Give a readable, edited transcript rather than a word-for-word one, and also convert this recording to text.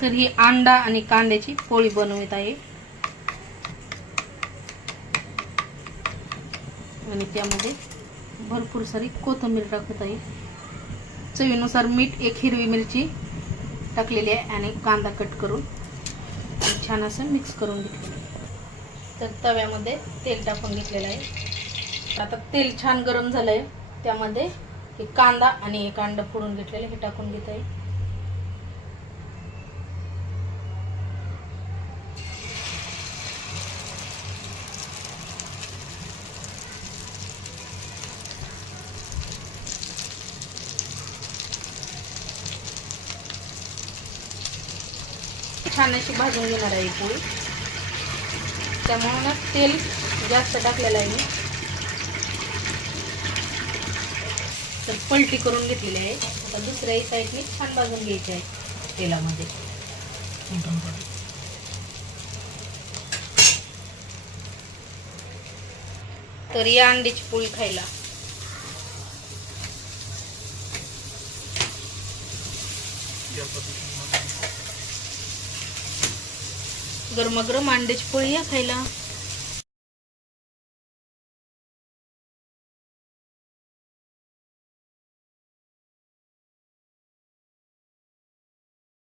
तर ही अंडा आणि कांद्याची पोळी बनवत आहे आणि त्यामध्ये भरपूर सारी कोथिंबीर टाकत आहे। चवीनुसार मीठ, एक हिरवी मिरची टाकलेली आहे आणि कांदा कट करून छान असं मिक्स करून घेतलेलं आहे। तर तव्यामध्ये तेल टाकून घेतलेलं आहे। आता तेल छान गरम झालंय, त्यामध्ये हे कांदा आणि एक अंड फोडून घेतलेलं हे टाकून घेत आहे। छान अशी भाजून घेणार आहे पोळी, त्यामुळे तेल जास्त टाकलेलं आहे मी। तर पलटी करून घेतलेली आहे। आता दुसऱ्या साईडने छान भाजून घ्यायची आहे तेलामध्ये। तर या अंड्याची पोळी खायला गरमागरम अंड्याची पोळी या खायला।